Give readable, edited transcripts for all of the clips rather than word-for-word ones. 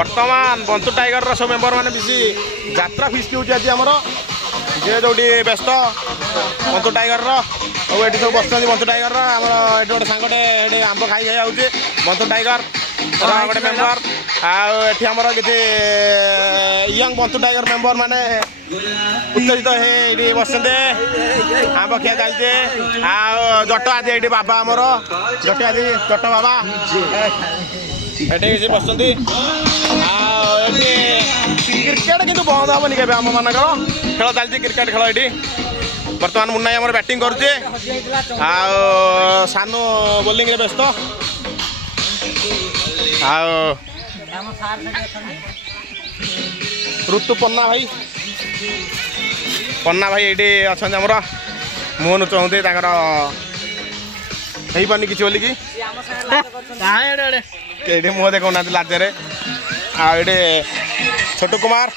बर्तमान बंतु टाइगर सब मेम्बर मैंने बेसी यात्रा फिस्ट हो जे जो व्यस्त बंतु टाइगर ये सब बस बंतु टाइगर आम ये गोटे सांगटे आंब खाई खाई आउे बंतु टाइगर गोटे मेम्बर आमर कि यंग बंतु टाइगर मेम्बर मैंने उत्तेजित है बसते आंब खिया चलते जट आदि ये बाबा आमर जट आदि जट बाबा ये बस क्रिकेट किंतु बंद हेनी के आम मान खेल चलती क्रिकेट खेल ये बर्तमान मुन्ना आम बैटिंग करुचे सानू बोलिंग व्यस्त ऋतु पन्ना भाई ये अच्छा आमर मोहन चाहते हो पानी किसी बोलिकी मुह देखना लाजरे आड़े छोटू कुमार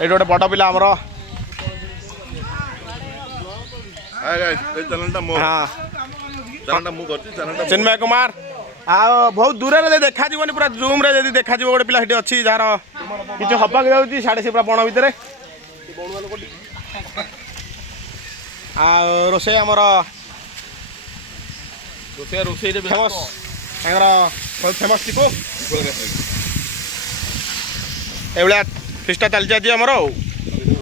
ये गोटे बड़ पिला आमर चिन्मय कुमार बहुत दूर से देखा पूरा जूम रे जब देखा गोटे पिला अच्छी जार कि हवा जाऊँगी साढ़े से पूरा बण भितर रोसे आमर रोसे फेमस फेमस चिकू ये फिस्टा चलती आज आमर।